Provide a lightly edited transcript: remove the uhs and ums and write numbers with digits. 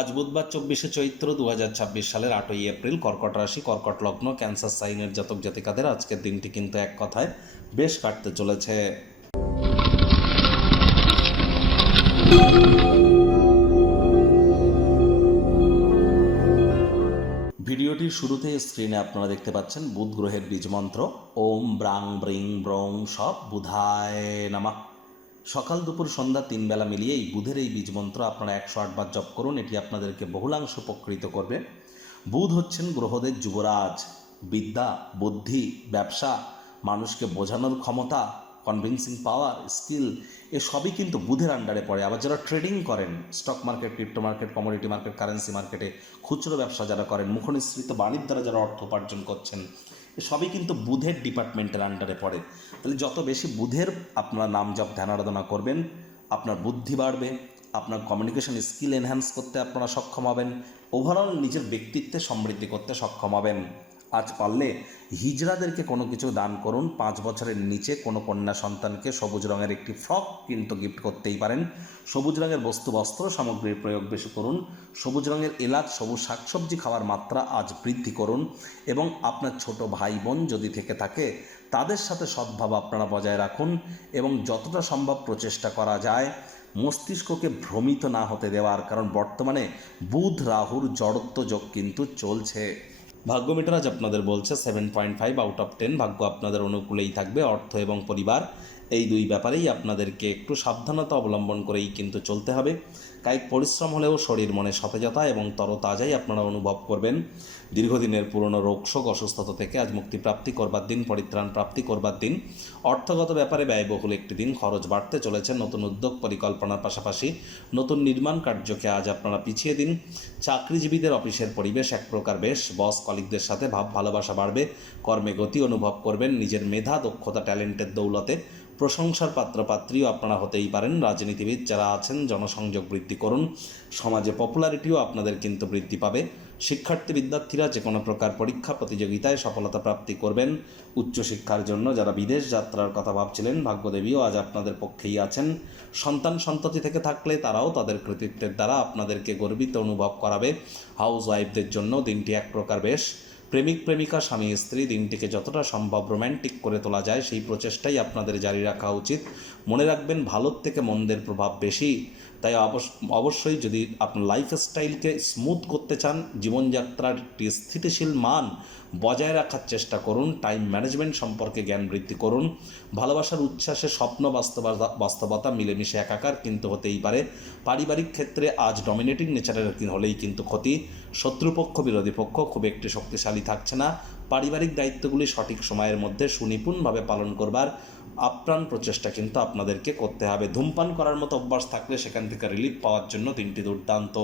আজ বুধবার 24শে চৈত্র 2026 সালের 8ই এপ্রিল, কর্কট রাশি, কর্কট লগ্ন, ক্যান্সার সাইনের জাতক জাতিকাদের আজকের দিনটি কিন্তু এক কথায় বেশ কাটতে চলেছে। ভিডিওটির শুরুতে স্ক্রিনে আপনারা দেখতে পাচ্ছেন বুধ গ্রহের বীজ মন্ত্র ওম ব্রাং ব্রিং ব্রং সব বুধায় নামা। সকাল দুপুর সন্ধ্যা 3 বেলা মিলিয়ে এই বুধের এই বীজ মন্ত্র আপনারা 108 বার জপ করুন। এটি আপনাদেরকে বহুলাংশ উপকৃত করবে। বুধ হচ্ছেন গ্রহদের যুবরাজ। বিদ্যা, বুদ্ধি, ব্যবসা, মানুষকে বোঝানোর ক্ষমতা, কনভিন্সিং পাওয়ার, স্কিল, সবই কিন্তু বুধের আন্ডারে পড়ে। আবার যারা ট্রেডিং করেন, stock market, crypto market, commodity market, currency মার্কেটে খুচরো ব্যবসা যারা করেন, মুখনিসৃত বাণীর দ্বারা যারা অর্থ উপার্জন করছেন, সবই কিন্তু বুধের ডিপার্টমেন্টের আন্ডারে পড়ে। তাহলে যত বেশি বুধের আপনারা নাম জপ ধ্যান আরাধনা করবেন, আপনার বুদ্ধি বাড়বে, আপনার কমিউনিকেশন স্কিল এনহ্যান্স করতে আপনারা সক্ষম হবেন, ওভারঅল নিজের ব্যক্তিত্বে সমৃদ্ধি করতে সক্ষম হবেন। আজ পারলে হিজড়াদেরকে কোনো কিছু দান করুন। 5 বছরের নিচে কোনো কন্যা সন্তানকে সবুজ রঙের একটি ফ্রক কিন্তু গিফট করতেই পারেন। সবুজ রঙের বস্তু বস্ত্র সামগ্রীর প্রয়োগ বেশি করুন। সবুজ রঙের এলাচ, সবুজ শাকসবজি খাওয়ার মাত্রা আজ বৃদ্ধি করুন। এবং আপনার ছোট ভাই বোন যদি থেকে থাকে তাদের সাথে সদ্ভাব আপনারা বজায় রাখুন এবং যতটা সম্ভব প্রচেষ্টা করা যায় মস্তিষ্ককে ভ্রমিত না হতে দেওয়ার, কারণ বর্তমানে বুধ রাহুর জড়ত্ব যোগ কিন্তু চলছে। ভাগ্য মিটার আজ আপনাদের বলছে 7.5 আউট অফ 10। ভাগ্য আপনাদের অনুকূলেই থাকবে। অর্থ এবং পরিবার এই দুই ব্যাপারেই আপনাদেরকে একটু সাবধানতা অবলম্বন করেই কিন্তু চলতে হবে। কায়িক পরিশ্রম হলেও শরীর মনে সতেজতা এবং তরতাজাই আপনারা অনুভব করবেন। দীর্ঘদিনের পুরনো রোগশোক অসুস্থতা থেকে আজ মুক্তিপ্রাপ্তি করবার দিন, পরিত্রাণ প্রাপ্তি করবার দিন। অর্থগত ব্যাপারে ব্যয়বহুল একটি দিন, খরচ বাড়তে চলেছে। নতুন উদ্যোগ পরিকল্পনার পাশাপাশি নতুন নির্মাণ কার্যকে আজ আপনারা পিছিয়ে দিন। চাকরিজীবীদের অফিসের পরিবেশ এক প্রকার বেশ। বস কলিগদের সাথে ভাব ভালোবাসা বাড়বে। কর্মে গতি অনুভব করবেন। নিজের মেধা, দক্ষতা, ট্যালেন্টের দৌলতে প্রশংসার পাত্রপাত্রীও আপনারা হতেই পারেন। রাজনীতিবিদ যারা আছেন জনসংযোগ বৃদ্ধি করুন। সমাজে পপুলারিটিও আপনাদের কিন্তু বৃদ্ধি পাবে। শিক্ষার্থী বিদ্যার্থীরা যে কোনো প্রকার পরীক্ষা প্রতিযোগিতায় সফলতা প্রাপ্তি করবেন। উচ্চশিক্ষার জন্য যারা বিদেশ যাত্রার কথা ভাবছিলেন, ভাগ্যদেবীও আজ আপনাদের পক্ষেই আছেন। সন্তান সন্ততি থেকে থাকলে তারাও তাদের কৃতিত্বের দ্বারা আপনাদেরকে গর্বিত অনুভব করাবে। হাউস ওয়াইফদের জন্য দিনটি এক প্রকার বেশ। প্রেমিক প্রেমিকা, স্বামী স্ত্রী দিনটিকে যতটা সম্ভব রোম্যান্টিক করে তোলা যায় সেই প্রচেষ্টাই আপনাদের জারি রাখা উচিত। মনে রাখবেন ভালোর থেকে মন্দের প্রভাব বেশি। তাই অবশ্যই যদি আপনার লাইফস্টাইলকে স্মুথ করতে চান, জীবনযাত্রার একটি স্থিতিশীল মান বজায় রাখার চেষ্টা করুন। টাইম ম্যানেজমেন্ট সম্পর্কে জ্ঞান বৃদ্ধি করুন। ভালোবাসার উচ্ছ্বাসে স্বপ্ন বাস্তবতা মিলেমিশে একাকার কিন্তু হতেই পারে। পারিবারিক ক্ষেত্রে আজ ডমিনেটিং নেচারের হলেই কিন্তু ক্ষতি। শত্রুপক্ষ, বিরোধী পক্ষ খুব একটি শক্তিশালী থাকছে না। পারিবারিক দায়িত্বগুলি সঠিক সময়ের মধ্যে সুনিপুণভাবে পালন করবার আপ্রাণ প্রচেষ্টা কিন্তু আপনাদেরকে করতে হবে। ধূমপান করার মতো অভ্যাস থাকলে সেখান থেকে রিলিফ পাওয়ার জন্য দিনটি দুর্দান্ত।